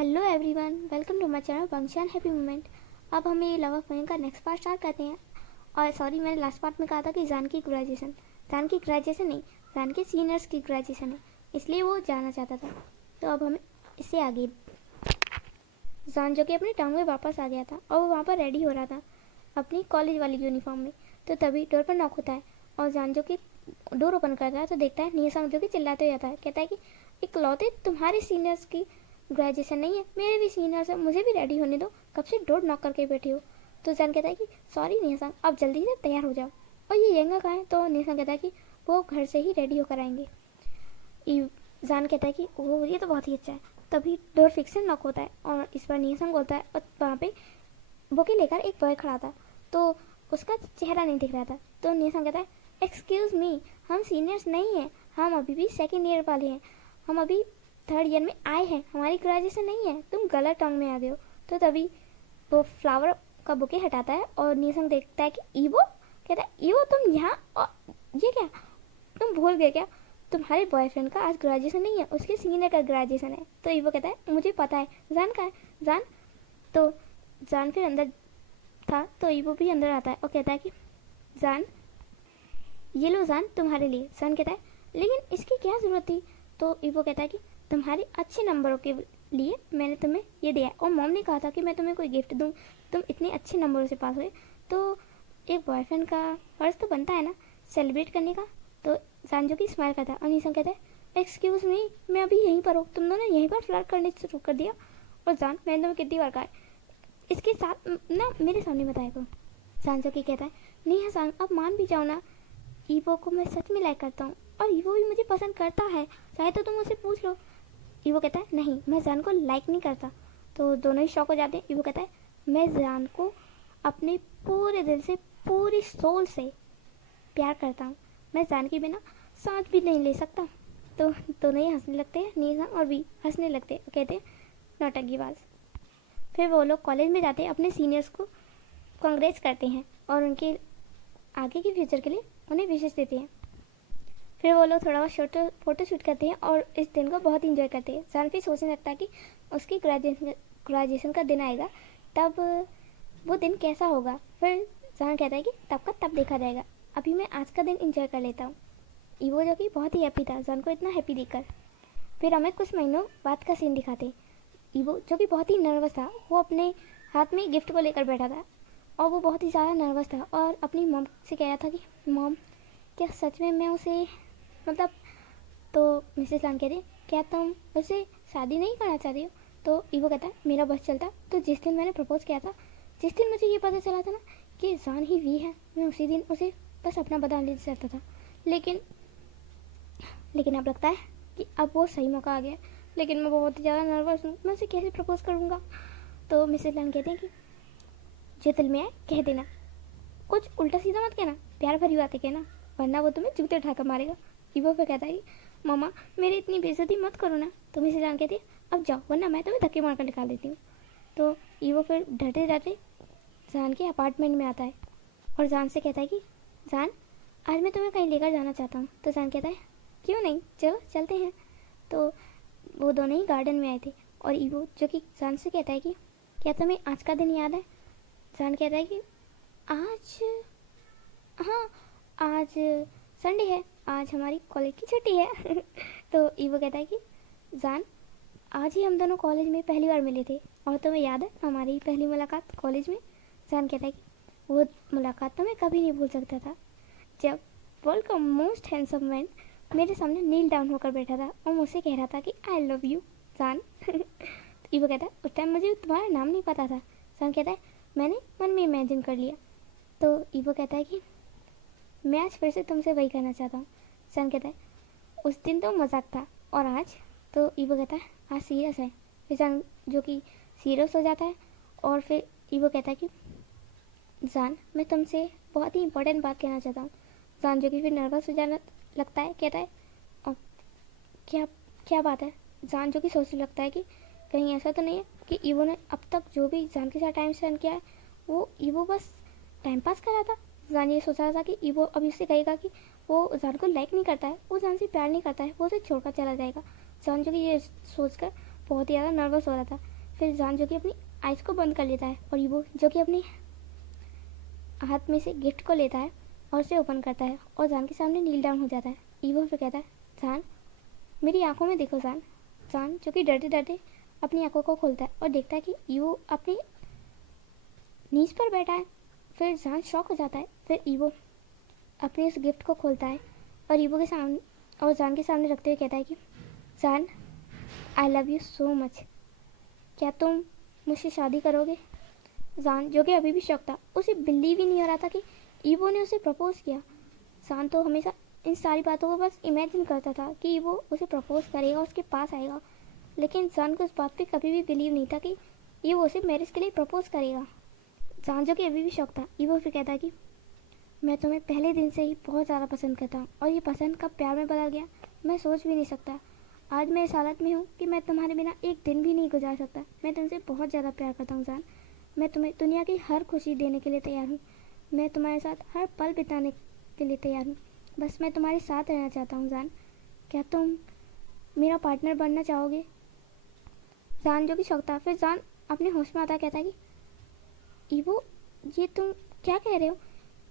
Hello everyone, welcome to my channel function happy moment. अब हम ये लव अफेयर का नेक्स्ट पार्ट स्टार्ट करते हैं। और सॉरी, मैंने लास्ट पार्ट में कहा था कि जान की ग्रेजुएशन नहीं, जान के सीनियर्स की ग्रेजुएशन है, इसलिए वो जाना चाहता था। तो अब हमें इससे आगे जान जो कि अपने टाउन में वापस आ गया था और वो वहाँ पर रेडी हो रहा था अपनी कॉलेज वाली यूनिफॉर्म में। तो तभी डोर पर नॉक होता है और जान जो कि डोर ओपन करता है तो देखता है नियसंग जो कि चिल्लाते हुए आता है, कहता है कि इकलौते तुम्हारे सीनियर्स की ग्रेजुएशन नहीं है, मेरे भी सीनियर्स है, मुझे भी रेडी होने दो, कब से डोर नॉक करके बैठी हो। तो जान कहता है कि सॉरी नियसंग, अब जल्दी से तैयार हो जाओ। और ये यंगा कहाँ है? तो नियसंग कहता है कि वो घर से ही रेडी होकर आएंगे। जान कहता है कि ओह ये तो बहुत ही अच्छा है। तभी डोर फिक्स से नॉक होता है और इस बार नियसंग बोलता है और वहाँ पे बुके लेकर एक बॉय खड़ा था, तो उसका चेहरा नहीं दिख रहा था। तो नियसंग कहता है एक्सक्यूज़ मी, हम सीनियर्स नहीं हैं, हम अभी भी सेकेंड ईयर वाले हैं, हम अभी थर्ड ईयर में आए हैं, हमारी ग्रेजुएशन नहीं है, तुम गलत टर्म में आ गए हो। तो तभी वो फ्लावर का बुके हटाता है और नियसंग देखता है कि ईवो, कहता है ईवो तुम यहाँ, और ये क्या, तुम भूल गए क्या, तुम्हारे बॉयफ्रेंड का आज ग्रेजुएशन नहीं है, उसके सीनियर का ग्रेजुएशन है। तो ईवो कहता है मुझे पता है, जान कहाँ है जान। तो जान फिर अंदर था तो ईवो भी अंदर आता है और कहता है कि जान ये लो जान तुम्हारे लिए। जान कहता है लेकिन इसकी क्या ज़रूरत थी। तो ईवो कहता है कि तुम्हारे अच्छे नंबरों के लिए मैंने तुम्हें ये दिया और मॉम ने कहा था कि मैं तुम्हें कोई गिफ्ट दूँ, तुम इतने अच्छे नंबरों से पास हुए, तो एक बॉयफ्रेंड का फर्ज तो बनता है ना सेलिब्रेट करने का। तो सांजू की स्माइल करता है और निशंक कहता है एक्सक्यूज़ मी, मैं अभी यहीं पर हूँ, तुम दोनों यहीं पर फ्लर्ट करने शुरू कर दिया। और जान मैंने तुम्हें कितनी बार कहा है इसके साथ ना मेरे सामने बताया करो। सांजू की कहता है नहीं हसान, अब मान भी जाओ ना, ईवो को मैं सच में लाइक करता हूँ और ईवो भी मुझे पसंद करता है, चाहे तो तुम मुझसे पूछ लो। ईवो कहता है नहीं, मैं जान को लाइक नहीं करता। तो दोनों ही शॉक हो जाते हैं। ईवो कहता है मैं जान को अपने पूरे दिल से, पूरी सोल से प्यार करता हूँ, मैं जान के बिना सांस भी नहीं ले सकता। तो दोनों ही हंसने लगते हैं, नीसा और भी हंसने लगते हैं, कहते हैं नौटंकीबाज। फिर वो लोग कॉलेज में जाते हैं, अपने सीनियर्स को कांग्रेस करते हैं और उनके आगे के फ्यूचर के लिए उन्हें विशेष देते हैं। फिर वो लोग थोड़ा बहुत फोटो शूट करते हैं और इस दिन को बहुत इंजॉय करते हैं। जान फिर सोचने लगता है कि उसकी ग्रेजुएशन का दिन आएगा, तब वो दिन कैसा होगा। फिर जान कहता है कि तब का तब देखा जाएगा, अभी मैं आज का दिन इंजॉय कर लेता हूँ। ईवो जो कि बहुत ही हैप्पी था जान को इतना हैप्पी देखकर। फिर हमें कुछ महीनों बाद का सीन दिखाते हैं। ईवो जो कि बहुत ही नर्वस था, वो अपने हाथ में गिफ्ट को लेकर बैठा था और वो बहुत ही ज़्यादा नर्वस था और अपनी मॉम से कह रहा था कि मॉम क्या सच में मैं उसे मतलब। तो मिसेस लान कहती क्या तुम उसे शादी नहीं करना चाहती हो। तो ईवो कहता है मेरा बस चलता तो जिस दिन मैंने प्रपोज किया था, जिस दिन मुझे ये पता चला था ना कि जान ही वी है, मैं उसी दिन उसे बस अपना बदला लेना चाहता था। लेकिन अब लगता है कि अब वो सही मौका आ गया, लेकिन मैं बहुत ही ज़्यादा नर्वस हूँ, मैं उसे कैसे प्रपोज करूँगा। तो मिसेस लान कहते हैं कि जो दिल में आए कह देना, कुछ उल्टा सीधा मत कहना, प्यार भरी बातें कहना, वरना वो तुम्हें जूते उठाकर मारेगा। ईवो फिर कहता है मामा मेरी इतनी बेइज्जती मत करो ना। तो मिसेस जान कहती है अब जाओ वरना मैं तुम्हें धक्के मारकर निकाल देती हूँ। तो ईवो फिर डरते डरते जान के अपार्टमेंट में आता है और जान से कहता है कि जान आज मैं तुम्हें कहीं लेकर जाना चाहता हूँ। तो जान कहता है क्यों नहीं, चलो चलते हैं। तो वो दोनों ही गार्डन में आए थे और ईवो जो कि जान से कहता है कि क्या तुम्हें आज का दिन याद है। जान कहता है कि आज, हाँ आज संडे है, आज हमारी कॉलेज की छुट्टी है। तो ईवो कहता है कि जान आज ही हम दोनों कॉलेज में पहली बार मिले थे और तुम्हें याद है हमारी पहली मुलाकात कॉलेज में। जान कहता है कि वो मुलाकात तो मैं कभी नहीं भूल सकता था, जब वर्ल्ड का मोस्ट हैंडसम मैन मेरे सामने नील डाउन होकर बैठा था और मुझसे कह रहा था कि आई लव यू जान। ईवो कहता है उस टाइम मुझे तुम्हारा नाम नहीं पता था। जान कहता है मैंने मन में इमेजिन कर लिया। तो ईवो कहता है कि मैं आज फिर से तुमसे वही करना चाहता हूँ। सन कहता है उस दिन तो मजाक था और आज। तो ईवो कहता है आज सीरियस है। फिर सन जो कि सीरियस हो जाता है और फिर ईवो कहता है कि जान मैं तुमसे बहुत ही इंपॉर्टेंट बात कहना चाहता हूँ। जान जो कि फिर नर्वस हो जाना लगता है, कहता है और क्या क्या बात है। जान जो कि सोचने लगता है कि कहीं ऐसा तो नहीं है कि ईवो ने अब तक जो भी जान के साथ टाइम स्पेंड किया है वो ईवो बस टाइम पास कर रहा था। जान ये सोच रहा था कि ईवो अभी उससे कहेगा कि वो जान को लाइक नहीं करता है, वो जान से प्यार नहीं करता है, वो उसे छोड़कर चला जाएगा। जान जो कि ये सोचकर बहुत ही ज़्यादा नर्वस हो रहा था। फिर जान जो कि अपनी आइज़ को बंद कर लेता है और ईवो जो कि अपनी हाथ में से गिफ्ट को लेता है और उसे ओपन करता है और जान के सामने नील डाउन हो जाता है। ईवो फिर कहता है, जान मेरी आंखों में देखो जान। जान जो कि डरते डरते अपनी आंखों को खोलता है और देखता है कि ईवो अपनी नीज पर बैठा है। फिर जान शॉक हो जाता है। फिर ईवो अपने उस गिफ्ट को खोलता है और ईवो के सामने और जान के सामने रखते हुए कहता है कि जान I love you so much, क्या तुम मुझसे शादी करोगे? जान जो कि अभी भी शॉक था, उसे बिलीव ही नहीं हो रहा था कि ईवो ने उसे प्रपोज किया। जान तो हमेशा इन सारी बातों को बस इमेजिन करता था कि ईवो उसे प्रपोज करेगा, उसके पास आएगा, लेकिन जान को इस बात पे कभी भी बिलीव नहीं था कि ईवो उसे मैरिज के लिए प्रपोज करेगा। जान जो कि अभी भी शौक था। ईवो फिर कहता है कि मैं तुम्हें पहले दिन से ही बहुत ज़्यादा पसंद करता हूँ और ये पसंद कब प्यार में बदल गया मैं सोच भी नहीं सकता। आज मैं इस हालत में हूँ कि मैं तुम्हारे बिना एक दिन भी नहीं गुजार सकता। मैं तुमसे बहुत ज़्यादा प्यार करता हूँ जान। मैं तुम्हें दुनिया की हर खुशी देने के लिए तैयार हूँ। मैं तुम्हारे साथ हर पल बिताने के लिए तैयार हूँ। बस मैं तुम्हारे साथ रहना चाहता हूँ जान। क्या तुम मेरा पार्टनर बनना चाहोगे? जान जो कि शौक था। फिर जान अपने होश में आता कहता है कि ईवो ये तुम क्या कह रहे हो?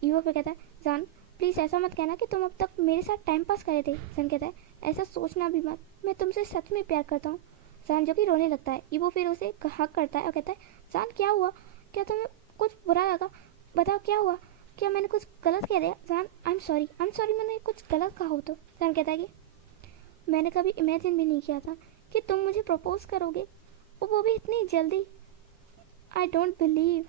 ईवो फिर कहता है, जान प्लीज़ ऐसा मत कहना कि तुम अब तक मेरे साथ टाइम पास करे थे। जान कहता है, ऐसा सोचना भी मत, मैं तुमसे सच में प्यार करता हूँ। जान जो कि रोने लगता है। ईवो फिर उसे हक करता है और कहता है, जान क्या हुआ? क्या तुम्हें कुछ बुरा लगा? बताओ क्या हुआ? क्या मैंने कुछ गलत कह दिया? जान आई एम सॉरी मैंने कुछ गलत कहा हो तो। जान कहता है कि मैंने कभी इमेजिन भी नहीं किया था कि तुम मुझे प्रपोज करोगे, वो भी इतनी जल्दी। I don't believe.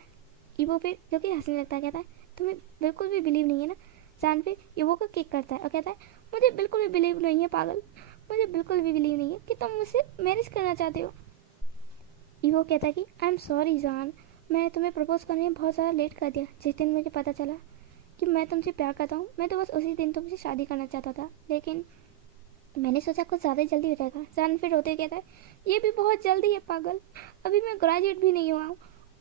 ईवो फिर जो कि हंसने लगता है, कहता है, तुम्हें बिल्कुल भी बिलीव नहीं है ना? जान फिर ईवो को किक करता है और कहता है, मुझे बिल्कुल भी बिलीव नहीं है पागल, मुझे बिल्कुल भी बिलीव नहीं है कि तुम मुझसे मैरिज करना चाहते हो। ईवो कहता है कि आई एम सॉरी जान, मैं तुम्हें प्रपोज करने में बहुत ज़्यादा लेट कर दिया। जिस दिन मुझे पता चला कि मैं तुमसे प्यार करता हूँ मैं तो बस उसी दिन तुमसे शादी करना चाहता था, लेकिन मैंने सोचा कुछ ज़्यादा ही जल्दी हो जाएगा। जान फिर रोते कहता है, ये भी बहुत जल्दी है पागल, अभी मैं ग्रेजुएट भी नहीं हुआ हूँ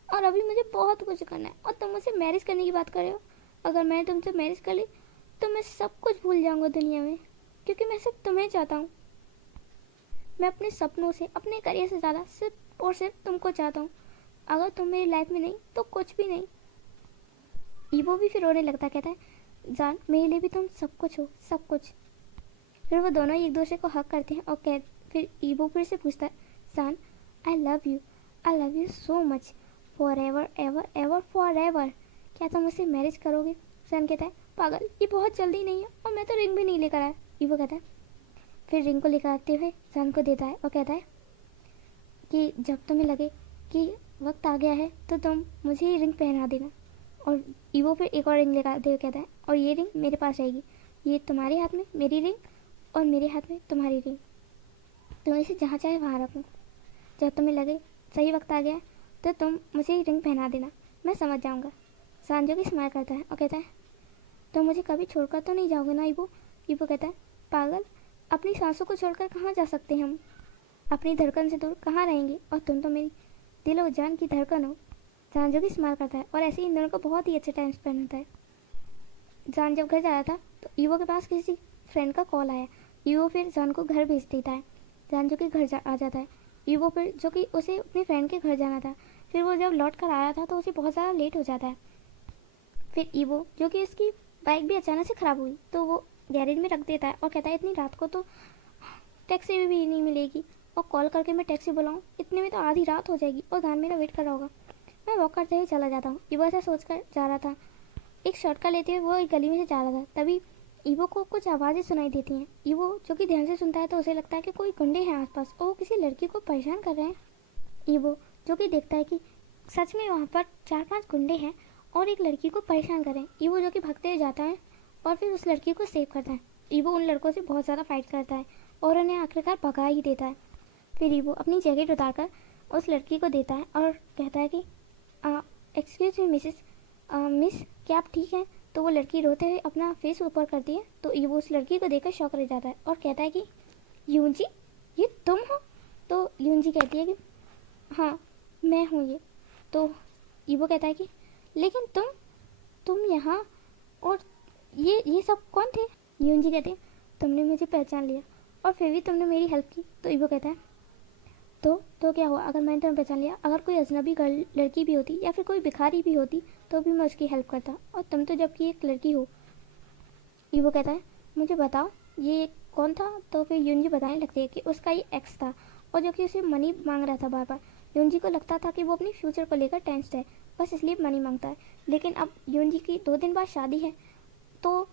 और अभी मुझे बहुत कुछ करना है और तुम मुझसे मैरिज करने की बात कर रहे हो। अगर मैंने तुमसे मैरिज कर ली तो मैं सब कुछ भूल जाऊँगा दुनिया में, क्योंकि मैं सिर्फ तुम्हें चाहता हूँ। मैं अपने सपनों से, अपने करियर से ज़्यादा सिर्फ और सिर्फ तुमको चाहता हूँ। अगर तुम मेरी लाइफ में नहीं तो कुछ भी नहीं। ईवो भी फिर रोने लगता, कहता है, जान मेरे लिए भी तुम सब कुछ हो, सब कुछ। फिर वो दोनों एक दूसरे को हक करते हैं और फिर ईवो फिर से पूछता है, जान I love you so much, for ever ever ever for ever, क्या तुम मुझसे मैरिज करोगे? जान कहता है, पागल ये बहुत जल्दी नहीं है और मैं तो रिंग भी नहीं लेकर आया। ईवो कहता है, फिर रिंग को लेकर आते हुए जान को देता है और कहता है कि जब तुम्हें लगे कि वक्त आ गया है तो तुम मुझे ही रिंग पहना देना। और ईवो फिर एक और रिंग लेकर आते हुए कहता है, और ये रिंग मेरे पास रहेगी, ये तुम्हारे हाथ में मेरी रिंग और मेरे हाथ में तुम्हारी रिंग, तुम इसे जहाँ चाहे वहाँ रखो। जब तुम्हें लगे सही वक्त आ गया है तो तुम मुझे ही रिंग पहना देना, मैं समझ जाऊँगा। सांजो की स्माइल करता है और कहता है, तुम मुझे कभी छोड़कर तो नहीं जाओगे ना ईवो? ईवो कहता है, पागल अपनी सांसों को छोड़कर कहाँ जा सकते हैं हम, अपनी धड़कन से दूर कहाँ रहेंगे, और तुम तो मेरी दिल और जान की धड़कन हो। सांजो की स्माइल करता है और ऐसे ही इन दोनों को बहुत ही अच्छा टाइम स्पेंड होता है। जान जब घर जा रहा था तो ईवो के पास किसी फ्रेंड का कॉल आया। ईवो फिर जान को घर भेज देता है। जान जो कि घर आ जाता है। ईवो फिर जो कि उसे अपने फ्रेंड के घर जाना था, फिर वो जब लौट कर आया था तो उसे बहुत ज़्यादा लेट हो जाता है। फिर ईवो जो कि उसकी बाइक भी अचानक से ख़राब हुई तो वो गैरेज में रख देता है और कहता है, इतनी रात को तो टैक्सी भी नहीं मिलेगी और कॉल करके मैं टैक्सी बुलाऊँ, इतने में तो आधी रात हो जाएगी और जान मेरा वेट कर रहा होगा। मैं वॉक करते हुए चला जाता हूँ। ईवो ऐसा सोच कर जा रहा था। एक शॉर्टकट लेते हुए वो एक गली में से जा रहा था, तभी ईवो को कुछ आवाज़ें सुनाई देती हैं। ईवो जो कि ध्यान से सुनता है तो उसे लगता है कि कोई गुंडे हैं आसपास और वो किसी लड़की को परेशान कर रहे हैं। ईवो जो कि देखता है कि सच में वहाँ पर 4-5 गुंडे हैं और एक लड़की को परेशान कर रहे हैं। ईवो जो कि भागते हुए जाता है और फिर उस लड़की को सेव करता है। ईवो उन लड़कों से बहुत ज़्यादा फाइट करता है और उन्हें आखिरकार भगा ही देता है। फिर ईवो अपनी जैकेट उतारकर उस लड़की को देता है और कहता है कि एक्सक्यूज मी मिस, क्या आप ठीक हैं? तो वो लड़की रोते हुए अपना फेस ऊपर करती है तो ईवो उस लड़की को देखकर शॉक रह जाता है और कहता है कि यूनजी ये तुम हो? तो यूनजी कहती है कि हाँ मैं हूँ ये। तो ईवो कहता है कि लेकिन तुम यहाँ और ये सब कौन थे? यूनजी कहते हैं, तुमने मुझे पहचान लिया और फिर भी तुमने मेरी हेल्प की। तो ईवो कहता है, तो क्या हुआ अगर मैंने तुम्हें पहचान लिया? अगर कोई अजनबी लड़की भी होती या फिर कोई भिखारी भी होती तो भी मैं उसकी हेल्प करता, और तुम तो जबकि एक लड़की हो। ईवो कहता है मुझे बताओ ये कौन था? तो फिर यूनजी बताने लगती है कि उसका ये एक्स था, और जो कि उसे मनी मांग रहा था बार बार। यूनजी को लगता था कि वो अपनी फ्यूचर को लेकर टेंस्ड है, बस इसलिए मनी मांगता है। लेकिन अब यूनजी की 2 दिन बाद शादी है, तो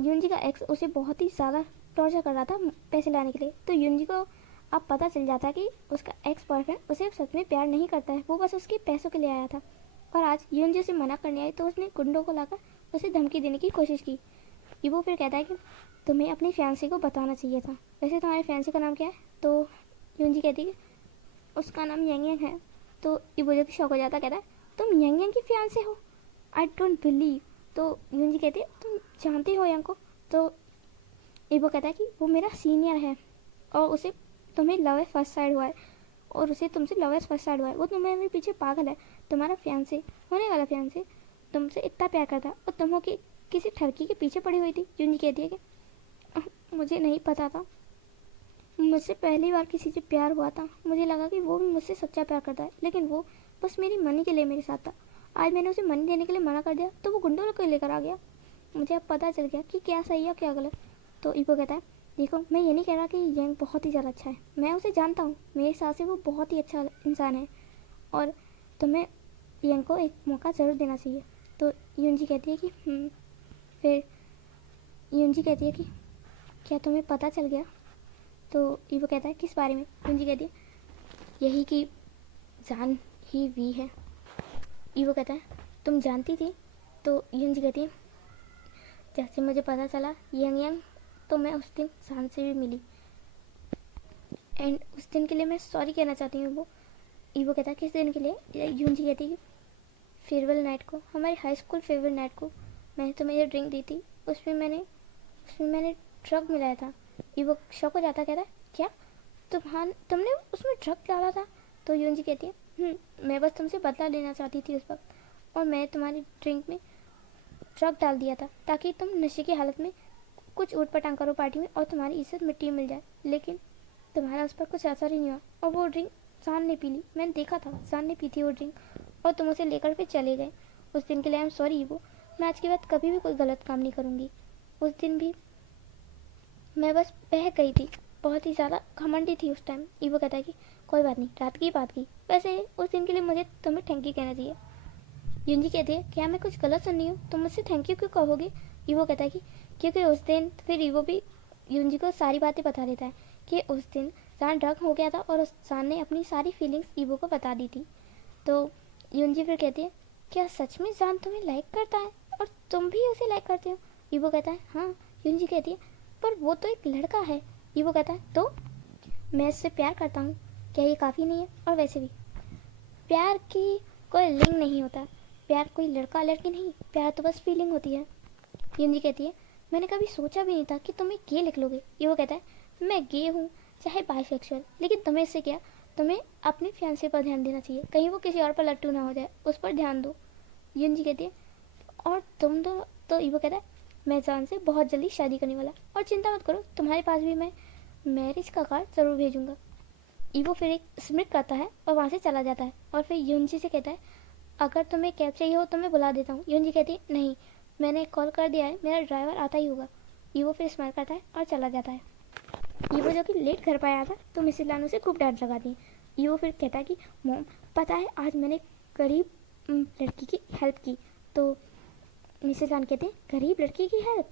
यूनजी का एक्स उसे बहुत ही ज़्यादा टॉर्चर कर रहा था पैसे लाने के लिए। तो यूनजी को अब पता चल जाता है कि उसका एक्स बॉयफ्रेंड उसे सच में प्यार नहीं करता है, वो बस उसके पैसों के लिए आया था। और आज यूनजी उसे मना करने आई तो उसने गुंडों को लाकर उसे धमकी देने की कोशिश की। वो फिर कहता है कि तुम्हें अपनी फैंसी को बताना चाहिए था। वैसे तुम्हारे फैंसी का नाम क्या है? तो यूनजी कहती है उसका नाम यांग यांग है। तो इबो जो कि शौक हो जाता कहता है तुम यांग यांग की फैंसी हो? I don't believe. तो यूनजी कहती है तुम जानती हो यांग को? तो इबो कहता है कि वो मेरा सीनियर है और उसे तुम्हें लव एट फर्स्ट साइड हुआ है, और उसे तुमसे लव एट फर्स्ट साइड हुआ है। वो तुम्हारे पीछे पागल है। तुम्हारा फैंसी होने वाला फैंसी तुमसे इतना प्यार करता है और तुम हो कि किसी ठरकी के पीछे पड़ी हुई थी। यूनजी कहती है कि मुझे नहीं पता था, मुझसे पहली बार किसी से प्यार हुआ था, मुझे लगा कि वो भी मुझसे सच्चा प्यार करता है, लेकिन वो बस मेरी मनी के लिए मेरे साथ था। आज मैंने उसे मनी देने के लिए मना कर दिया तो वो गुंडों को लेकर आ गया। मुझे अब पता चल गया कि क्या सही है क्या गलत। तो ईबो कहता है देखो मैं ये नहीं कह रहा कि यंग बहुत ही ज़्यादा अच्छा है, मैं उसे जानता हूँ, मेरे हिसाब से वो बहुत ही अच्छा इंसान है और तुम्हें यंग को एक मौका ज़रूर देना चाहिए। तो यूनजी कहती है कि फिर यूनजी कहती है कि क्या तुम्हें पता चल गया? तो ईवो कहता है किस बारे में? यूनजी कहती है यही कि जान ही वी है। ईवो कहता है तुम जानती थी? तो यूनजी कहती है जैसे मुझे पता चला यंग यंग तो मैं उस दिन जान से भी मिली, एंड उस दिन के लिए मैं सॉरी कहना चाहती हूँ। वो ईवो कहता है किस दिन के लिए? यूनजी कहती है फेयरवेल नाइट को, हमारी हाई स्कूल फेयरवेल नाइट को मैंने तुम्हें ये ड्रिंक दी थी, उसमें मैंने ड्रग मिलाया था। ईवो शॉक हो जाता कहता है क्या तुमने उसमें ड्रग डाला था? तो यूनजी कहती है मैं बस तुमसे बदला लेना चाहती थी उस वक्त, और मैं तुम्हारी ड्रिंक में ड्रग डाल दिया था ताकि तुम नशे की हालत में कुछ ऊट पटांग करो पार्टी में और तुम्हारी इज्जत मिट्टी मिल जाए। लेकिन तुम्हारा उस पर कुछ असर ही नहीं हुआ और वो ड्रिंक जान ने पी ली। मैंने देखा था जान ने पी थी वो ड्रिंक और तुम उसे लेकर फिर चले गए। उस दिन के लिए आई एम सॉरी ईवो, मैं आज के बाद कभी भी कोई गलत काम नहीं करूँगी। उस दिन भी मैं बस बह गई थी, बहुत ही ज़्यादा घमंडी थी उस टाइम। ईवो कहता है कि कोई बात नहीं, रात की बात की। वैसे उस दिन के लिए मुझे तुम्हें थैंक यू कहना चाहिए। यूनजी कहती है क्या मैं कुछ गलत सुन रही हूँ? तुम मुझसे थैंक यू क्यों कहोगे? ईवो कहता है कि क्योंकि उस दिन फिर ईवो भी यूनजी को सारी बातें बता देता है कि उस दिन जान ड्रग हो गया था और उस जान ने अपनी सारी फीलिंग्स ईवो को बता दी थी। तो यूनजी फिर कहती है क्या सच में जान तुम्हें लाइक करता है और तुम भी उसे लाइक करते हो? ईवो कहता है हाँ। यूनजी कहती है पर वो तो एक लड़का है। ईवो कहता है तो मैं उससे प्यार करता हूँ, क्या ये काफ़ी नहीं है? और वैसे भी प्यार की कोई लिंग नहीं होता, प्यार कोई लड़का लड़की नहीं, प्यार तो बस फीलिंग होती है। यूनजी कहती है मैंने कभी सोचा भी नहीं था कि तुम एक गे लिख लोगे। ईवो कहता है मैं गे हूँ चाहे बाइसेक्सुअल, लेकिन तुम्हें इससे क्या, तुम्हें अपने फियांसे पर ध्यान देना चाहिए, कहीं वो किसी और पर लट्टू ना हो जाए, उस पर ध्यान दो। यूनजी कहती है और तुम तो ईवो कहता है मैं जान से बहुत जल्दी शादी करने वाला, और चिंता मत करो तुम्हारे पास भी मैं मैरिज का कार्ड ज़रूर भेजूंगा। ईवो फिर एक स्मिट करता है और वहाँ से चला जाता है और फिर यूनजी से कहता है अगर तुम्हें कैब चाहिए हो तो मैं बुला देता हूँ। यूनजी कहती है नहीं, मैंने कॉल कर दिया है, मेरा ड्राइवर आता ही होगा। ईवो फिर स्माइल करता है और चला जाता है। ईवो जो कि लेट घर पर आया था तो मिसेस लान उसे खूब डांट लगाती है। ईवो फिर कहता है कि मॉम पता है आज मैंने गरीब लड़की की हेल्प की। तो मिसेस लान कहते हैं गरीब लड़की की हेल्प,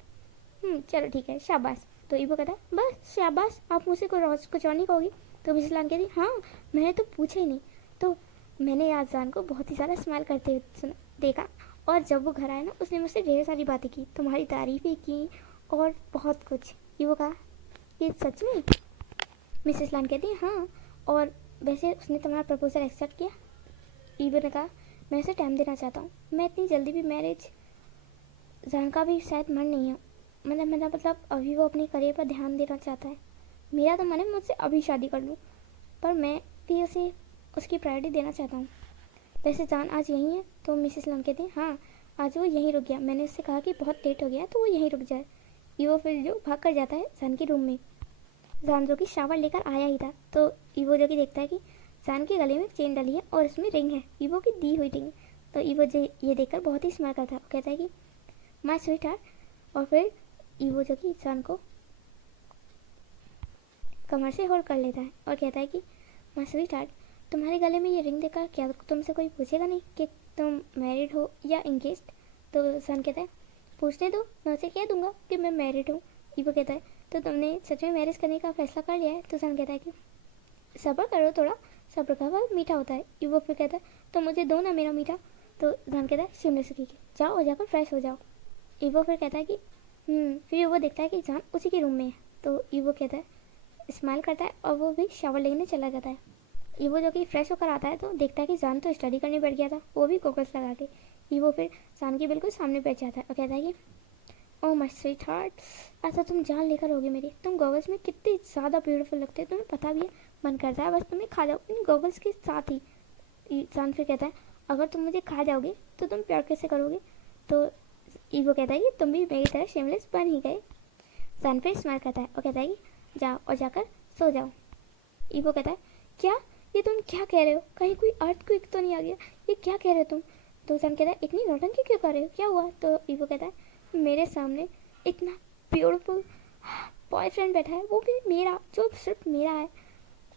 चलो ठीक है शाबाश। तो ईवो कहता है बस शाबाश, आप मुझसे कुछ और नहीं कहोगी? तो मिसेस लान कहती हाँ मैंने तो पूछा ही नहीं। तो मैंने आज जान को बहुत ही ज़्यादा स्माइल करते हुए देखा, और जब वो घर आया ना उसने मुझसे ढेर सारी बातें की, तुम्हारी तारीफ़ें की और बहुत कुछ। ईवो कहा ये सच में? मिसेस लान कहती है हाँ, और वैसे उसने तुम्हारा प्रपोजल एक्सेप्ट किया? ईवो ने कहा मैं उसे टाइम देना चाहता हूँ, मैं इतनी जल्दी भी मैरिज, जान का भी शायद मन नहीं है, मतलब अभी वो अपने करियर पर ध्यान देना चाहता है। मेरा तो मन है मुझसे अभी शादी कर लूँ, पर मैं भी उसे उसकी प्रायोरिटी देना चाहता हूँ। वैसे जान आज यहीं है? तो मिसेस लान कहती है हाँ आज वो यहीं रुक गया, मैंने उससे कहा कि बहुत लेट हो गया तो वो यहीं रुक जाए। ईवो फिर जो भाग कर जाता है जान के रूम में। जान जो कि शावर लेकर आया ही था। तो ईवो जो कि देखता है कि जान के गले में एक चेन डली है और उसमें रिंग है, ईवो की दी हुई रिंग। तो ईवो जो ये देखकर बहुत ही स्माइल करता है, कहता है कि माय स्वीट हार्ट। और फिर ईवो जो कि जान को कमर से होल्ड कर लेता है और कहता है कि माय स्वीट हार्ट, तुम्हारे गले में ये रिंग देखकर क्या तुमसे कोई पूछेगा नहीं कि तुम मैरिड हो या इंगेज्ड? तो जान कहता है पूछने दो, मैं उसे कह दूंगा कि मैं मैरिड हूँ। ईवो कहता है तो तुमने सच में मैरिज करने का फैसला कर लिया है? तो जान कहता है कि सब्र करो थोड़ा, सब्र का फल मीठा होता है। ईवो फिर कहता है तो मुझे दो ना मेरा मीठा। तो जान कहता है शिमले से ठीक है, जाओ और जाकर फ्रेश हो जाओ। ईवो फिर कहता है कि फिर ईवो देखता है कि जान उसी के रूम में है। तो ईवो कहता है, स्माइल करता है और वो भी शावर लेने चला जाता है। ईवो जो कि फ्रेश होकर आता है तो देखता है कि जान तो स्टडी करने बैठ गया था, वो भी गोगल्स लगा के। ईवो फिर जान के बिल्कुल सामने बैठ जाता है और कहता है कि ओह माय स्वीट हार्ट, ऐसा तुम जान लेकर होगी मेरी, तुम गॉगल्स में कितनी ज़्यादा ब्यूटीफुल लगते हो, तुम्हें पता भी है, मन करता है बस तुम्हें खा जाओ इन गॉगल्स के साथ ही। जान फिर कहता है अगर तुम मुझे खा जाओगे तो तुम प्यार कैसे करोगे? तो ईवो कहता है कि तुम भी मेरी तरह शेमलेस बन ही गए। जान फिर स्माइल करता है और कहता है कि जाओ और जाकर सो जाओ। ईवो कहता है क्या, ये तुम क्या कह रहे हो, कहीं कोई अर्थक्वेक तो नहीं आ गया, ये क्या कह रहे हो तुम? तो जान कहता है इतनी नौटंकी क्यों कर रहे हो, क्या हुआ? तो ईवो कहता है मेरे सामने इतना ब्यूटीफुल बॉयफ्रेंड बैठा है, वो भी मेरा, जो सिर्फ मेरा है,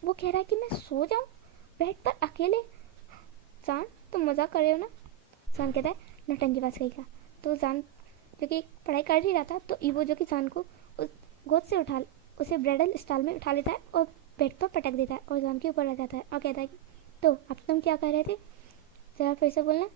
वो कह रहा है कि मैं सो जाऊं बेड पर अकेले। जान तुम मजाक कर रहे हो ना? जान कहता है नौटंकी बात कही का। तो जान जो कि पढ़ाई कर ही रहा था तो ईवो जो कि जान को गोद से उठा, उसे ब्राइडल स्टाइल में उठा लेता है और बेड पर पटक देता है और जान के ऊपर आ जाता है और कहता है कि तो अब तुम क्या कर रहे थे, जरा फिर से बोलना।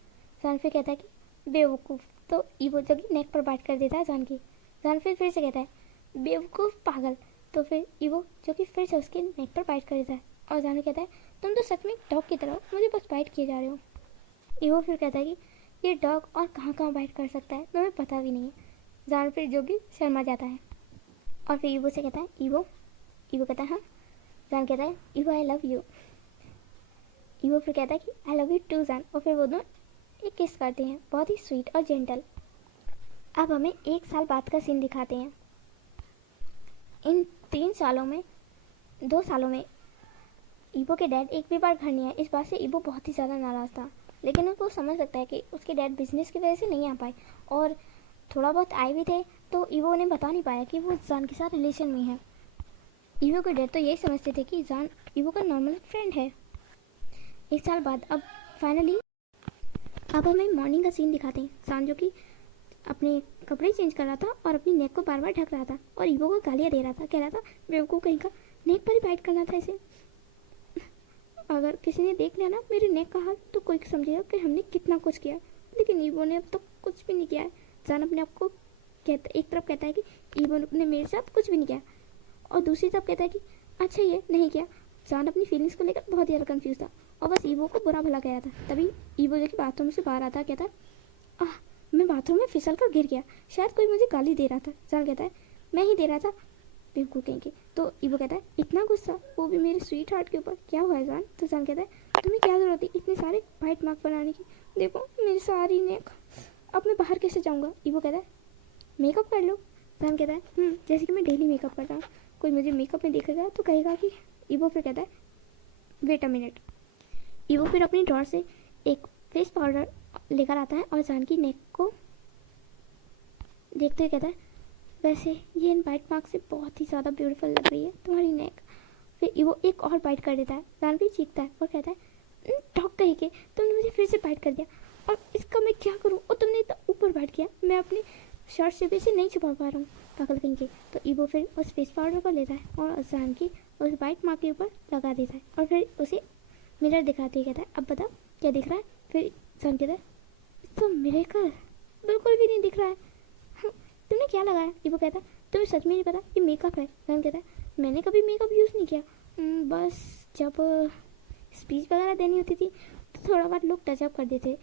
जान फिर कहता है कि बेवकूफ़। तो ईवो जो कि नेक पर बात कर देता है जान की। जान फिर से कहता है बेवकूफ़ पागल। तो फिर ईवो जो कि फिर से उसके नेक पर बाइट कर देता है और जान कहता है तुम तो सच में डॉग की तरह हो, मुझे बस बाइट किए जा रहे हो। ईवो फिर कहता है कि ये डॉग और कहाँ कहाँ बाइट कर सकता है, तुम्हें पता भी नहीं है। जान फिर जो कि शर्मा जाता है और फिर ईवो से कहता है ईवो कहता है हाँ। जान कहता है evo I love you. Evo फिर कहता है कि आई लव यू टू जान। और फिर वो दोनों एक किस करते हैं, बहुत ही स्वीट और जेंटल। अब हमें 1 साल बाद का सीन दिखाते हैं। इन 3 सालों में 2 सालों में ईवो के डैड एक भी बार घर नहीं आए। इस बात से ईवो बहुत ही ज़्यादा नाराज़ था, लेकिन वो समझ सकता है कि उसके डैड बिजनेस की वजह से नहीं आ पाए और थोड़ा बहुत आए भी थे तो ईवो उन्हें बता नहीं पाया कि वो जान के साथ रिलेशन में है। ईवो के डैड तो यही समझते थे कि जान ईवो का नॉर्मल फ्रेंड है। 1 साल बाद अब फाइनली अब हमें मॉर्निंग का सीन दिखाते हैं। जान जो कि अपने कपड़े चेंज कर रहा था और अपनी नेक को बार बार ढक रहा था और ईवो को गालियाँ दे रहा था, कह रहा था बेवकूफ़ कहीं का, नेक पर ही बाइट करना था इसे, अगर किसी ने देख लिया ना मेरे नेक का हाल तो कोई समझेगा कि हमने कितना कुछ किया। लेकिन ईवो ने अब तक कुछ भी नहीं किया है। जान अपने आप को कहता, एक तरफ कहता है कि ईवो ने मेरे साथ कुछ भी नहीं किया और दूसरी तरफ कहता है कि अच्छा ये नहीं किया। जान अपनी फीलिंग्स को लेकर बहुत ज़्यादा कंफ्यूज था और बस ईवो को बुरा भला कह रहा था। तभी ईवो जो कि बाथरूम से बाहर आता कहता है मैं बाथरूम में फिसल कर गिर गया, शायद कोई मुझे गाली दे रहा था। जान कहता है मैं ही दे रहा था, बेवकूफ़ कहेंगे। तो ईवो कहता है इतना गुस्सा, वो भी मेरे स्वीट हार्ट के ऊपर, क्या हुआ है जान? तो जान कहता है तुम्हें क्या ज़रूरत थी इतने सारे वाइट मार्क बनाने की, देखो मेरी सारी नेक, अब मैं बाहर कैसे जाऊँगा? ईवो कहता है मेकअप कर लो। जान कहता है जैसे कि मैं डेली मेकअप करता हूँ, कोई मुझे मेकअप में देखेगा तो कहेगा कि। ईवो फिर कहता है वेट अ मिनट। ईवो फिर अपनी ड्रॉर से एक फेस पाउडर लेकर आता है और जान की नेक को देखते हुए कहता है वैसे ये इन बाइट मार्क से बहुत ही ज़्यादा ब्यूटीफुल लग रही है तुम्हारी नेक। फिर ईवो एक और बाइट कर देता है। जान भी चीखता है और कहता है डॉग कहीं के, तुमने मुझे फिर से बाइट कर दिया और इसका मैं क्या करूँ, और तुमने इतना ऊपर बाइट किया, मैं अपनी शर्ट से भी इसे नहीं छुपा पा रहा हूँ, पागल कहीं के। तो ईवो फिर उस फेस पाउडर को लेता है और जान की उस बाइट मार्क के ऊपर लगा देता है और फिर उसे मिरर दिखाते ही कहता है अब बताओ क्या दिख रहा है? फिर जान कहता है तो मिरेकल बिल्कुल भी नहीं दिख रहा है, तुमने क्या लगाया? ईवो कहता है तुम्हें सच में नहीं पता ये मेकअप है। जान कहता है मैंने कभी मेकअप यूज़ नहीं किया, बस जब स्पीच वगैरह देनी होती थी तो थोड़ा बहुत लोग टचअप कर देते,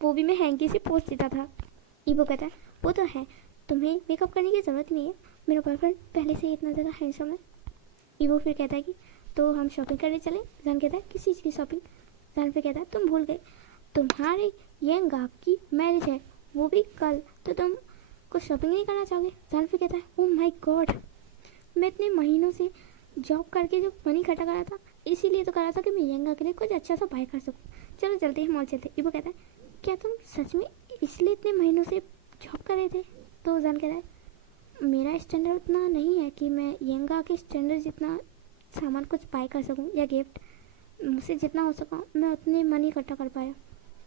वो भी मैं हैंकी से पोस्ट देता था। ईवो कहता है वो तो है, तुम्हें मेकअप करने की ज़रूरत नहीं है, मेरा बॉयफ्रेंड पहले से ही इतना ज़्यादा हैंडसम है। ईवो फिर कहता है कि तो हम शॉपिंग करने चलें। जान कहता है किस चीज़ की शॉपिंग? जान फिर कहता है तुम भूल गए, तुम्हारे यंग गाक की मैरिज है, वो भी कल, तो तुम कुछ शॉपिंग नहीं करना चाहोगे? जान फिर कहता है ओह माय गॉड, मैं इतने महीनों से जॉब करके जो मनी इकट्ठा करा था इसीलिए तो करा था कि मैं यंगा के लिए कुछ अच्छा सा बाय कर सकूँ। चलो चलते हैं मॉल चलते हैं। ईवो कहता है क्या तुम सच में इसलिए इतने महीनों से जॉब कर रहे थे? तो जान कहता है मेरा स्टैंडर्ड उतना नहीं है कि मैं यंगा के स्टैंडर्ड जितना सामान कुछ बाय कर सकूँ या गिफ्ट। मुझसे जितना हो सका मैं उतने मनी इकट्ठा कर पाया।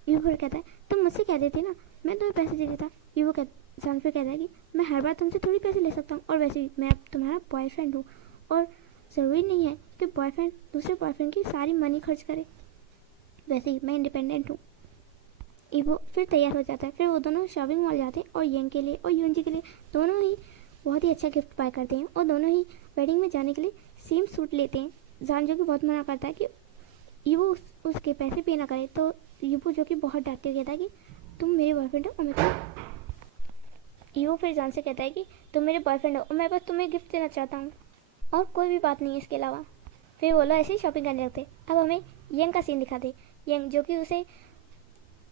ईवो फिर कहता है तुम मुझसे कह देती ना, मैं तुम्हें पैसे दे देता। ईवो जान फिर कहता है कि मैं हर बार तुमसे थोड़ी पैसे ले सकता हूँ, और वैसे भी मैं अब तुम्हारा बॉयफ्रेंड हूँ और ज़रूरी नहीं है कि बॉयफ्रेंड दूसरे बॉयफ्रेंड की सारी मनी खर्च करे। वैसे ही मैं इंडिपेंडेंट हूँ। ईवो फिर तैयार हो जाता है। फिर वो दोनों शॉपिंग मॉल जाते हैं और यंग के लिए और यूनजी के लिए दोनों ही बहुत ही अच्छा गिफ्ट बाय करते हैं और दोनों ही वेडिंग में जाने के लिए सेम सूट लेते हैं। जान जो कि बहुत मना करता है कि ईवो उसके पैसे पे ना करे, तो ईवो जो कि बहुत डांटते हुए कहता है कि तुम मेरे बॉयफ्रेंड हो और मैं ईवो फिर जान से कहता है कि तुम मेरे बॉयफ्रेंड हो और मैं बस तुम्हें गिफ्ट देना चाहता हूँ और कोई भी बात नहीं है इसके अलावा। फिर वो लोग ऐसे ही शॉपिंग करने लगते। अब हमें यंग का सीन दिखाते। यंग जो कि उसे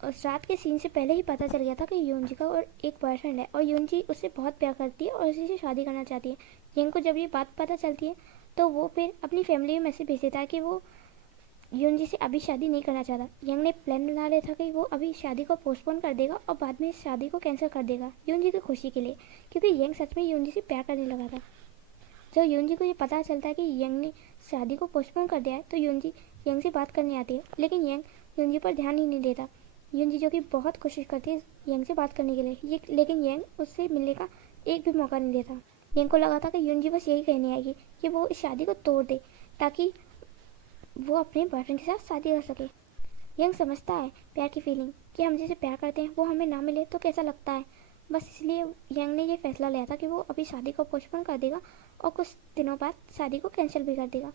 उस रात के सीन से पहले ही पता चल गया था कि यूनजी का और एक बॉयफ्रेंड है और यूनजी उससे बहुत प्यार करती है और उसी से शादी करना चाहती है। यंग को जब ये बात पता चलती है तो वो फिर अपनी फैमिली में मैसेज भेज देता है कि वो यूनजी से अभी शादी नहीं करना चाहता। यंग ने प्लान बना लिया था कि वो अभी शादी को पोस्टपोन कर देगा और बाद में इस शादी को कैंसिल कर देगा यूनजी की खुशी के लिए, क्योंकि यंग सच में यूनजी से प्यार करने लगा था। जब यूनजी को ये पता चलता है कि यंग ने शादी को पोस्टपोन कर दिया है तो यूनजी यंग से बात करने आती है, लेकिन यंग यूनजी पर ध्यान ही नहीं देता। यूनजी जो कि बहुत कोशिश करती है यंग से बात करने के लिए, लेकिन यंग उससे मिलने का एक भी मौका नहीं देता। यंग को लगा था कि यूनजी बस यही कहने आएगी कि वो इस शादी को तोड़ दे ताकि वो अपने बॉयफ्रेंड के साथ शादी कर सके। यंग समझता है प्यार की फीलिंग कि हम जिसे प्यार करते हैं वो हमें ना मिले तो कैसा लगता है। बस इसलिए यंग ने ये फैसला लिया था कि वो अभी शादी को पोस्टपोन कर देगा और कुछ दिनों बाद शादी को कैंसिल भी कर देगा।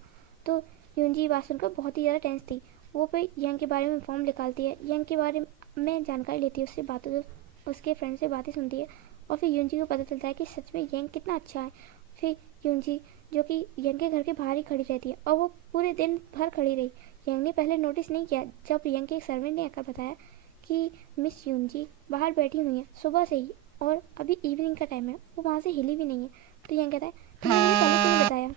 तो यूनजी बात सुनकर बहुत ही ज़्यादा टेंस थी। वो फिर यंग के बारे में फॉर्म निकालती है, यंग के बारे में जानकारी लेती है, उससे बातों उसके फ्रेंड से बातें सुनती है और फिर यूनजी को पता चलता है कि सच में यंग कितना अच्छा है। फिर यूनजी जो कि यंग के घर के बाहर ही खड़ी रहती है और वो पूरे दिन भर खड़ी रही। यंग ने पहले नोटिस नहीं किया जब यंग के एक सर्वेंट ने आकर बताया कि मिस यूनजी बाहर बैठी हुई है सुबह से ही और अभी इवनिंग का टाइम है, वो वहाँ से हिली भी नहीं है। तो यंग कहता है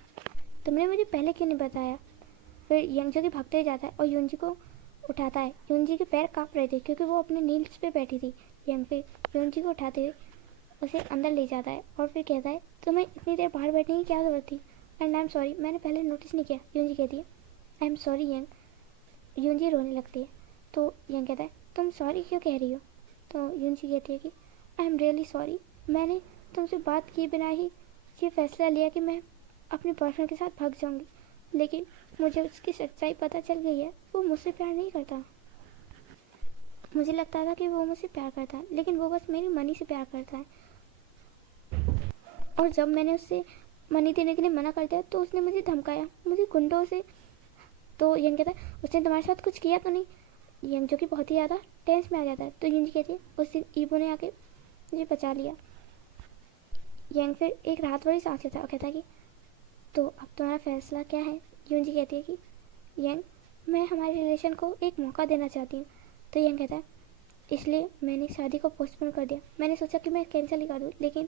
तुमने मुझे पहले क्यों नहीं बताया। फिर यंग जो कि भागते जाता है और यूनजी को उठाता है। यूनजी के पैर काँप रहे थे क्योंकि वो अपने नील्स पे बैठी थी। यंग फिर यूनजी को उठाते हुए उसे अंदर ले जाता है और फिर कहता है तुम्हें इतनी देर बाहर बैठने की क्या ज़रूरत थी, एंड आई एम सॉरी, मैंने पहले नोटिस नहीं किया। यूनजी कहती है I am sorry young. Yoon-ji रोने लगती है तो यंग कहता है तुम सॉरी क्यों कह रही हो। तो यूनजी कहती है कि आई एम रियली सॉरी, मैंने तुमसे बात किए बिना ही ये फैसला लिया कि मैं अपने बॉयफ्रेंड के साथ भाग जाऊंगी, लेकिन मुझे उसकी सच्चाई पता चल गई है। वो मुझसे प्यार नहीं करता। मुझे लगता था कि वो मुझसे प्यार करता है, लेकिन वो बस मेरी मनी से प्यार करता है। और जब मैंने उससे मनी देने के लिए मना कर दिया तो उसने मुझे धमकाया, मुझे गुंडों से। तो यंग कहता है उसने तुम्हारे साथ कुछ किया तो नहीं। यंग जो कि बहुत ही ज़्यादा टेंस में आ जाता है। तो यूनजी कहती है उस दिन ईवो ने आके मुझे बचा लिया। यंग फिर एक राहत भरी सांस लेता है और कहता है कि तो अब तुम्हारा फैसला क्या है। यूनजी कहती है कि यंग मैं हमारे रिलेशन को एक मौका देना चाहती हूँ। तो यंग कहता है इसलिए मैंने शादी को पोस्टपोन कर दिया। मैंने सोचा कि मैं कैंसिल ही कर दूँ, लेकिन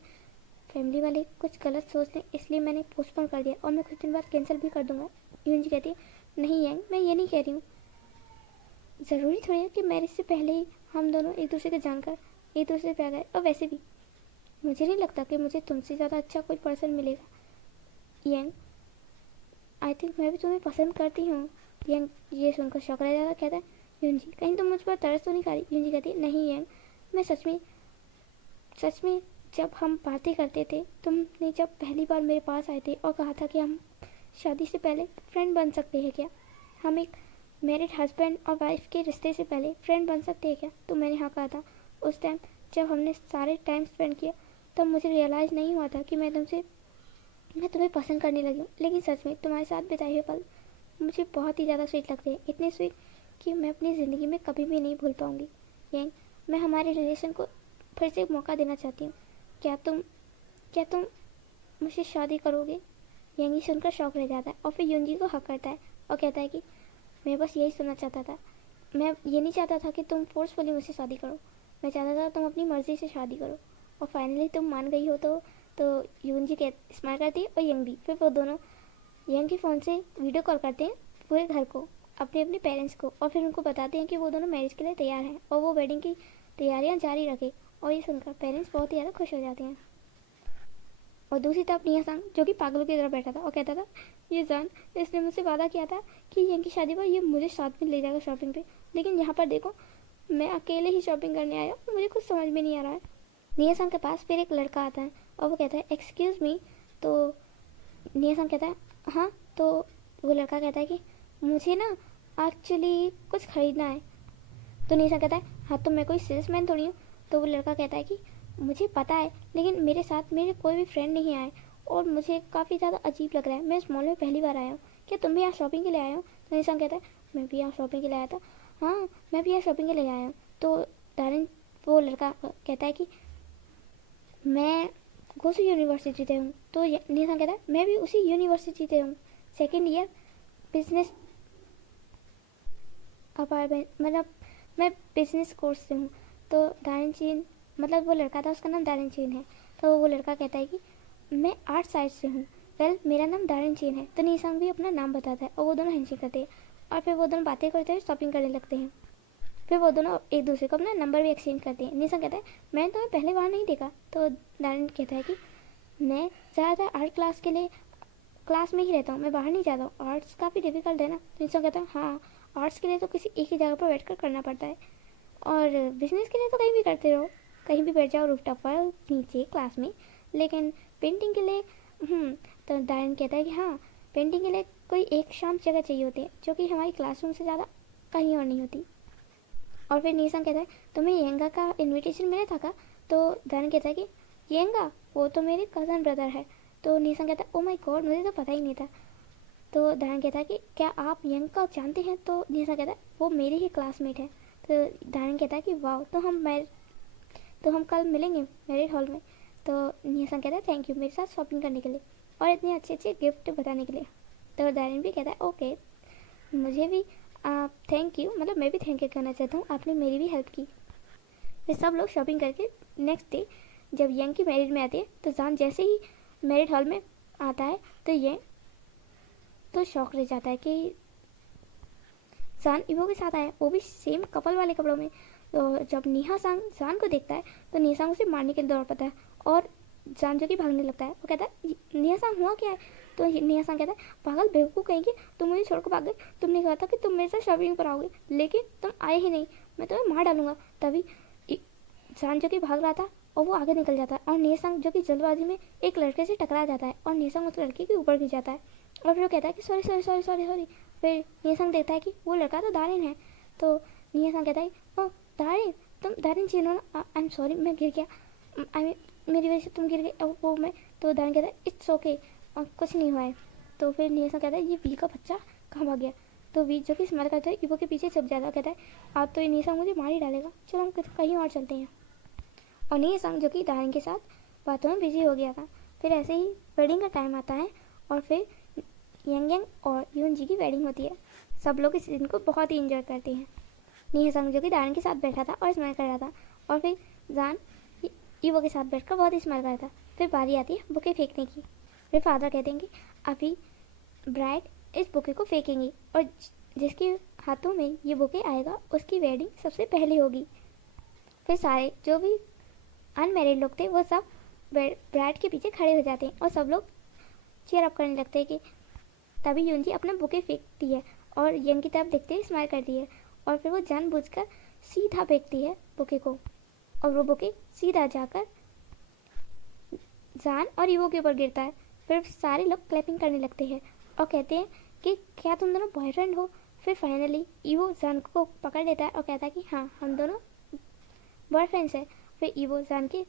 फैमिली वाले कुछ गलत सोच लें इसलिए मैंने पोस्टपोन कर दिया और मैं कुछ दिन बाद कैंसिल भी कर दूंगा। यूनजी कहती है नहीं यंग, मैं ये नहीं कह रही हूँ, ज़रूरी थोड़ी है कि मैरिज से पहले ही हम दोनों एक दूसरे को जानकर एक दूसरे से प्यार करें, और वैसे भी मुझे नहीं लगता कि मुझे तुमसे ज़्यादा अच्छा कोई पर्सन मिलेगा। यंग आई थिंक मैं भी तुम्हें पसंद करती हूँ। यंग ये सुनकर शौक रह जाता, कहता है यूनजी कहीं तुम मुझ पर तरस तो नहीं खा रही। यूनजी कहती है नहीं यंग, मैं सच में जब हम बातें करते थे, तुमने जब पहली बार मेरे पास आए थे और कहा था कि हम शादी से पहले फ्रेंड बन सकते हैं क्या, हम एक मैरिड हस्बैंड और वाइफ के रिश्ते से पहले फ्रेंड बन सकते हैं क्या, तो मैंने हाँ कहा था। उस टाइम जब हमने सारे टाइम स्पेंड किया तब मुझे रियलाइज़ नहीं हुआ था कि मैं तुम्हें पसंद करने लगी हूँ, लेकिन सच में तुम्हारे साथ बिताए हुए पल मुझे बहुत ही ज़्यादा स्वीट लगते हैं, इतने स्वीट कि मैं अपनी ज़िंदगी में कभी भी नहीं भूल पाऊँगी। यंग मैं हमारे रिलेशन को फिर से एक मौका देना चाहती हूँ, क्या तुम मुझसे शादी करोगे। यंग ही सुनकर शौक रह जाता है और फिर यूनजी को हक करता है और कहता है कि मैं बस यही सुनना चाहता था, मैं ये नहीं चाहता था कि तुम फोर्सफुली मुझसे शादी करो, मैं चाहता था तुम अपनी मर्ज़ी से शादी करो, और फाइनली तुम मान गई हो। तो यूनजी के स्माइल करती है और यंग भी। फिर वो दोनों यंग के फ़ोन से वीडियो कॉल करते हैं पूरे घर को, अपने अपने पेरेंट्स को, और फिर उनको बताते हैं कि वो दोनों मैरिज के लिए तैयार हैं और वो वेडिंग की तैयारियां जारी रखे। और ये सुनकर पेरेंट्स बहुत ही ज़्यादा खुश हो जाते हैं। और दूसरी तरफ निया संग जो कि पागलों की तरह बैठा था और कहता था, ये जान, इसने मुझसे वादा किया था कि यंग की शादी पर ये मुझे साथ में ले जाएगा शॉपिंग पे, लेकिन यहाँ पर देखो मैं अकेले ही शॉपिंग करने आया हूँ, मुझे कुछ समझ में नहीं आ रहा है। निया संग के पास फिर एक लड़का आता है और वो कहता है, एक्सक्यूज़ मी। तो निया संग कहता है, हाँ। तो वो लड़का कहता है कि मुझे ना एक्चुअली कुछ ख़रीदना है। तो निया संग कहता है, हाँ तो मैं कोई सेल्समैन थोड़ी हूँ। तो वो लड़का कहता है कि मुझे पता है, लेकिन मेरे साथ मेरे कोई भी फ्रेंड नहीं आए और मुझे काफ़ी ज़्यादा अजीब लग रहा है, मैं इस मॉल में पहली बार आया हूँ, क्या तुम भी यहाँ शॉपिंग के लिए आए हो? तो निया संग कहता है, मैं भी यहाँ शॉपिंग के लिए आया था। हाँ, मैं भी यहाँ शॉपिंग के लिए आया हूँ। तो दारिन वो लड़का कहता है कि मैं गोसु यूनिवर्सिटी से हूँ। तो निया संग कहता है, मैं भी उसी यूनिवर्सिटी से हूँ, सेकेंड ईयर बिजनेस अपार्टमेंट, मतलब मैं बिजनेस कोर्स से हूँ। तो दारिन चीन, मतलब वो लड़का था उसका नाम दारिन चीन है। तो वो लड़का कहता है कि मैं आर्ट साइड से हूँ, वेल मेरा नाम दारिन चीन है। तो निया संग भी अपना नाम बताता है और वो दोनों हैंडशेक करते हैं और फिर वो दोनों बातें करते हुए शॉपिंग करने लगते हैं। फिर वो दोनों एक दूसरे को अपना नंबर भी एक्सचेंज करते हैं। निया संग कहता है, मैंने तुम्हें पहले बार नहीं देखा। तो दारिन कहता है कि मैं ज़्यादातर आर्ट क्लास के लिए क्लास में ही रहता हूँ, मैं बाहर नहीं जाता हूँ, आर्ट्स काफ़ी डिफिकल्ट है ना। निया संग कहता है, हाँ आर्ट्स के लिए तो किसी एक ही जगह पर बैठ कर करना पड़ता है, और बिजनेस के लिए तो कहीं भी करते रहो, कहीं भी बैठ जाओ रूफटॉप पर नीचे क्लास में, लेकिन पेंटिंग के लिए तो दारिन कहता है कि हाँ, पेंटिंग के लिए कोई एक शांत जगह चाहिए होती है जो कि हमारी क्लासरूम से ज़्यादा कहीं और नहीं होती। और फिर निया संग कहता है, तुम्हें येंगा का इनविटेशन मिला था क्या? तो दारिन कहता है कि येंगा, वो तो मेरे कज़न ब्रदर है। तो निया संग कहता है, ओ माय गॉड, मुझे तो पता ही नहीं था। तो दारिन कहता है कि क्या आप यंग को जानते हैं? तो निया संग कहता है, वो मेरी ही क्लासमेट है। तो दारिन कहता है कि वाह, तो हम कल मिलेंगे मैरिज हॉल में। तो निया संग कहता है, थैंक यू मेरे साथ शॉपिंग करने के लिए और इतने अच्छे अच्छे गिफ्ट बताने के लिए। तो दारिन भी कहता है, ओके, मुझे भी थैंक यू, मतलब मैं भी थैंक यू करना चाहता हूँ, आपने मेरी भी हेल्प की। फिर सब लोग शॉपिंग करके नेक्स्ट डे जब यंग की मैरिज में आते हैं, तो जान जैसे ही मैरिज हॉल में आता है तो ये तो शौक रह जाता है कि जान इवो के साथ आया, वो भी सेम कपल वाले कपड़ों में। तो जब निहा संग जान को देखता है तो निहा संग उसे मारने के लिए दौड़ पड़ता है और जान जो कि भागने लगता है। वो कहता है, निहा संग हुआ क्या है? तो निहा संग कहता है, पागल बेवकूफ़ कहेंगे, तुम मुझे छोड़कर भाग गए, तुमने कहा था कि तुम मेरे साथ शॉपिंग पर आओगे, लेकिन तुम आए ही नहीं, मैं तुम्हें मार डालूंगा। तभी जान जो कि भाग रहा था और वो आगे निकल जाता है और निहा संग जो कि जल्दबाजी में एक लड़के से टकरा जाता है और निहा संग उस लड़के के ऊपर गिर जाता है और फिर वो कहता है कि sorry sorry sorry sorry sorry. फिर निहा संग देखता है कि वो लड़का तो दारिन है। तो निहा संग कहता है, ओ दारिन, तुम दारिन चीनो ना, आई एम सॉरी, मैं गिर गया, आई मेरी वजह से तुम गिर गए। वो मैं तो दारिन कहता है, इट्स ओके, कुछ नहीं हुआ है। तो फिर निहा संग कहता है, ये वी का बच्चा कहाँ भाग गया? तो वी जो कि स्माइल करता है इवो के पीछे छुप जाता है, कहता है, आप तो ये निहा संग मुझे मार ही डालेगा, चलो हम कहीं और चलते हैं। और निहा संग जो कि दारिन के साथ बातों में बिजी हो गया था। फिर ऐसे ही वेडिंग का टाइम आता है और फिर यंग और यून जी की वेडिंग होती है। सब लोग इस दिन को बहुत ही इंजॉय करते हैं। निहा संग जो कि दारिन के साथ बैठा था और स्माइल कर रहा था और फिर जान ईवो के साथ बैठकर बहुत ही स्माइल कर रहा था। फिर बारी आती है बुके फेंकने की। फिर फादर कहते हैं कि अभी ब्राइड इस बुके को फेंकेंगी और जिसके हाथों में ये बुके आएगा उसकी वेडिंग सबसे पहले होगी। फिर सारे जो भी अनमैरिड लोग थे वो सब ब्राइड के पीछे खड़े हो जाते हैं और सब लोग चीयर अप करने लगते हैं कि तभी यून जी अपना बुके फेंकती है और यंग की तरफ देखते ही स्माइल करती है और फिर वो जानबूझकर सीधा फेंकती है बुके को और वो बुके सीधा जाकर जान और ईवो के ऊपर गिरता है। फिर सारे लोग क्लैपिंग करने लगते हैं और कहते हैं कि क्या तुम दोनों बॉयफ्रेंड हो? फिर फाइनली ईवो जान को पकड़ लेता है और कहता है कि हाँ, हम दोनों बॉयफ्रेंड्स हैं। फिर ईवो जान के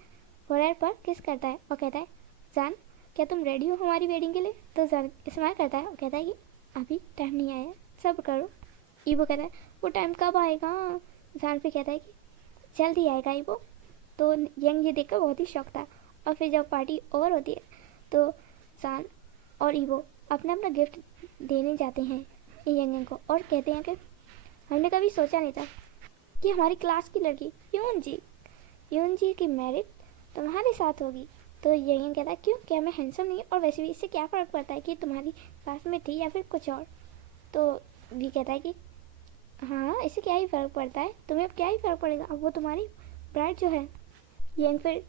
फोरहेड पर किस करता है और कहता है, जान क्या तुम रेडी हो हमारी वेडिंग के लिए? तो जान स्माइल करता है और कहता है कि अभी टाइम नहीं आया, सब्र करो। ईवो कहता है, वो टाइम कब आएगा? जान फिर कहता है कि जल्दी आएगा ईवो। तो यंग ये देखकर बहुत ही शौक था और फिर जब पार्टी ओवर होती है तो जान और ईवो अपना अपना गिफ्ट देने जाते हैं यंग को और कहते हैं कि हमने कभी सोचा नहीं था कि हमारी क्लास की लड़की यून जी की मैरिज तुम्हारे साथ होगी। तो यंग कहता है क्यों, क्या मैं हैंडसम नहीं और वैसे भी इससे क्या फ़र्क पड़ता है कि तुम्हारी क्लास में थी या फिर कुछ और। तो वी कहता है कि हाँ इससे क्या ही फ़र्क पड़ता है, तुम्हें अब क्या ही फ़र्क पड़ेगा, अब वो तुम्हारी ब्राइड जो है। यंग फिर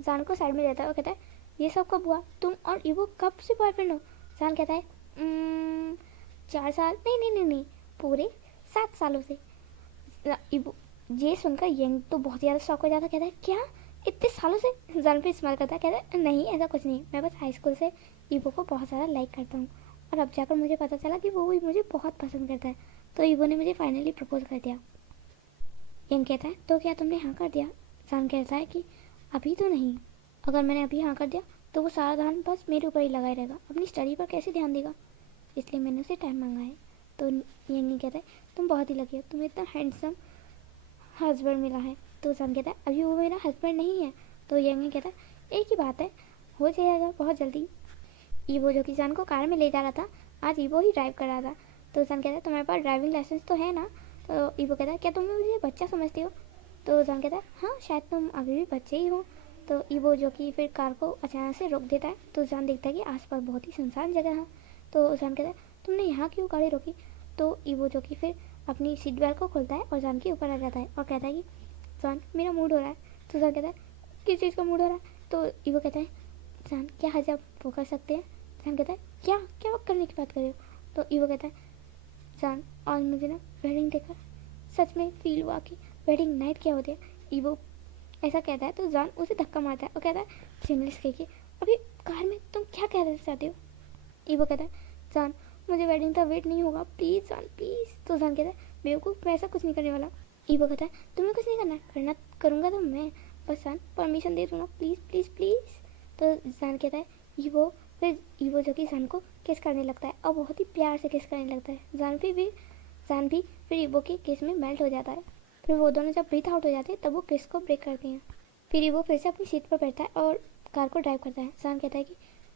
जान को साइड में रहता है और कहता है ये सब कब हुआ, तुम और ईवो कब से बॉयफ्रेंड हो। जान कहता है 4 साल, नहीं नहीं नहीं नहीं, पूरे 7 सालों से। ईवो ये सुनकर यंग तो बहुत ज़्यादा शॉक हो जाता, कहता है क्या इतने सालों से। जान फिर स्माइल करता है, कहता है नहीं ऐसा कुछ नहीं, मैं बस हाई स्कूल से ईवो को बहुत ज़्यादा लाइक करता हूँ और अब जाकर मुझे पता चला कि वो भी मुझे बहुत पसंद करता है, तो ईवो ने मुझे फाइनली प्रपोज कर दिया। यंग कहता है तो क्या तुमने हाँ कर दिया। जान कहता है कि अभी तो नहीं, अगर मैंने अभी हाँ कर दिया तो वो सारा ध्यान बस मेरे ऊपर ही लगाए रहेगा, अपनी स्टडी पर कैसे ध्यान देगा, इसलिए मैंने उसे टाइम मांगा है। तो यंग कहता है तुम बहुत ही लकी हो, तुम्हें इतना हैंडसम हस्बैंड मिला है। तो जान कहता है अभी वो मेरा हस्बैंड नहीं है। तो यंग कहता है एक ही बात है, हो जाएगा बहुत जल्दी। ईवो जो कि जान को कार में ले जा रहा था, आज ईवो ही ड्राइव कर रहा था। तो जान कहता है तुम्हारे पास ड्राइविंग लाइसेंस तो है ना। तो ईवो कहता है क्या तुम मुझे बच्चा समझती हो। तो जान कहता है हाँ शायद तुम अभी भी बच्चे ही हो। तो ईवो जो कि फिर कार को अचानक से रोक देता है, तो जान देखता है कि आसपास बहुत ही सुनसान जगह है। तो जान कहता है तुमने यहाँ क्यों गाड़ी रोकी। तो ईवो जो कि फिर अपनी सीट बेल्ट को खोलता है और जान के ऊपर आ जाता है और कहता है कि जान मेरा मूड हो रहा है। तो जान कहता है किस चीज़ का मूड हो रहा है। तो ईवो कहता है जान क्या हज आप वो कर सकते हैं। जान कहता है क्या क्या वक्त करने की बात कर रहे हो। तो ईवो कहता है जान आज मुझे ना वेडिंग देखकर सच में फील हुआ कि वेडिंग नाइट क्या होती है। ईवो ऐसा कहता है तो जान उसे धक्का मारता है और कहता है चिंगलिस कह के अभी कार में तुम क्या कहना चाहते हो। ईवो कहता है जान मुझे वेडिंग का वेट नहीं होगा प्लीज़ जान प्लीज़। तो जान कहता है बेवकूफ़ मैं ऐसा कुछ नहीं करने वाला। ईवो कहता है तुम्हें कुछ नहीं करना, करना करूँगा तो मैं, बस जान परमिशन दे दूँगा प्लीज़ प्लीज़ प्लीज़। तो जान कहता है ईवो, फिर ईवो जो कि जान को किस करने लगता है और बहुत ही प्यार से किस करने लगता है। जान भी फिर ईवो के किस में मेल्ट हो जाता है। फिर वो दोनों जब ब्रीथ आउट हो जाते हैं तब वो किस को ब्रेक करते हैं। फिर ईवो फिर से अपनी सीट पर बैठता है और कार को ड्राइव करता है। जान कहता है कि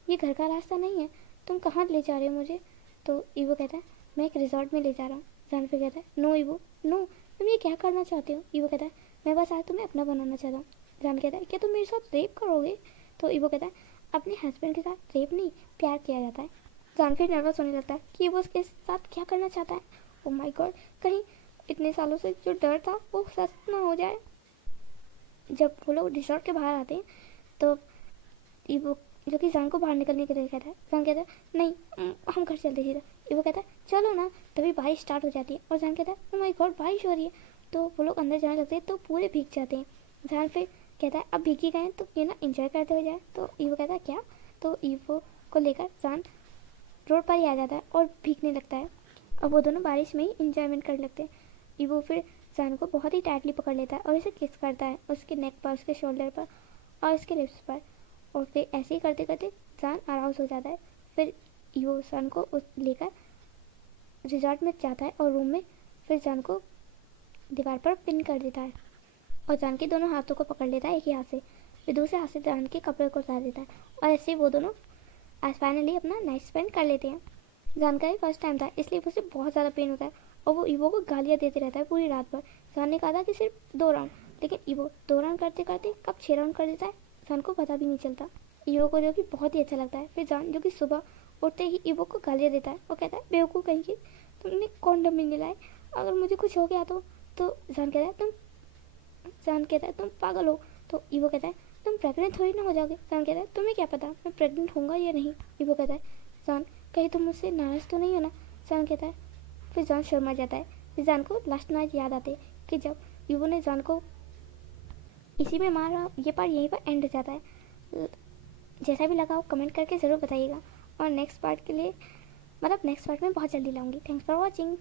ये घर का रास्ता नहीं है, तुम कहाँ ले जा रहे हो मुझे। तो ईवो कहता है मैं एक रिजॉर्ट में ले जा रहा हूँ। जान फिर कहता है नो ईवो नो, तुम ये क्या करना चाहते हो। ईवो कहता है मैं बस आज तुम्हें अपना बनाना चाहता हूँ। जान कहता है क्या तुम मेरे साथ रेप करोगे। तो ईवो कहता है अपने हस्बैंड के साथ रेप नहीं प्यार किया जाता है। जान फिर नर्वस होने लगता है कि वो उसके साथ क्या करना चाहता है। ओ माय गॉड, कहीं इतने सालों से जो डर था वो सच ना हो जाए। जब वो लोग रिसोर्ट के बाहर आते हैं तो ईवो जो कि जान को बाहर निकलने के लिए कहता है। जान कहता है नहीं हम घर चलते सीधा। ईवो कहता है चलो ना। तभी बारिश स्टार्ट हो जाती है और जान कहता है ओ माय गॉड बारिश हो रही है। तो वो लोग अंदर जाने लगते हैं तो पूरे भीग जाते हैं। जान फिर कहता है अब भीग ही गए तो ये ना इंजॉय करते हुए जाए। तो ईवो कहता है क्या। तो ईवो को लेकर जान रोड पर ही आ जाता है और भीगने लगता है और वो दोनों बारिश में ही इंजॉयमेंट करने लगते हैं। ईवो फिर जान को बहुत ही टाइटली पकड़ लेता है और उसे किस करता है उसके नेक पर, उसके शोल्डर पर और उसके लिप्स पर। और फिर ऐसे ही करते करते जान अराउज हो जाता है। फिर ईवो जान को लेकर रिजॉर्ट में जाता है और रूम में फिर जान को दीवार पर पिन कर देता है और जान के दोनों हाथों को पकड़ लेता है एक ही हाथ से, फिर दूसरे हाथ से जान के कपड़े को उतार देता है और ऐसे वो दोनों आज फाइनली अपना नाइट स्पेंड कर लेते हैं। जान का ये फर्स्ट टाइम था इसलिए उसे बहुत ज़्यादा पेन होता है और वो ईवो को गालियाँ देते रहता है पूरी रात भर। जान ने कहा था कि सिर्फ 2 राउंड, लेकिन ईवो 2 राउंड करते करते कब 6 राउंड कर देता है जान को पता भी नहीं चलता। ईवो को जो कि बहुत ही अच्छा लगता है। फिर जान जो कि सुबह उठते ही ईवो को गालियाँ देता है और कहता है बेवकूफ़ कहीं की, तुमने कॉन्डम भी नहीं लाए, अगर मुझे कुछ हो गया तो। जान कहता है तुम पागल हो। तो ईवो कहता है तुम प्रेग्नेंट थोड़ी ना हो जाओगे। जान कहता है तुम्हें क्या पता मैं प्रेग्नेंट होऊंगा या नहीं। ईवो कहता है जान कहीं तुम मुझसे नाराज़ तो नहीं हो ना। जान कहता है, फिर जान शर्मा जाता है। फिर जान को लास्ट नाइट याद आते कि जब ईवो ने जान को इसी में मारा। ये पार्ट यहीं पर एंड हो जाता है। जैसा भी लगा हो कमेंट करके ज़रूर बताइएगा और नेक्स्ट पार्ट के लिए नेक्स्ट पार्ट में बहुत जल्दी लाऊंगी। Thanks for watching.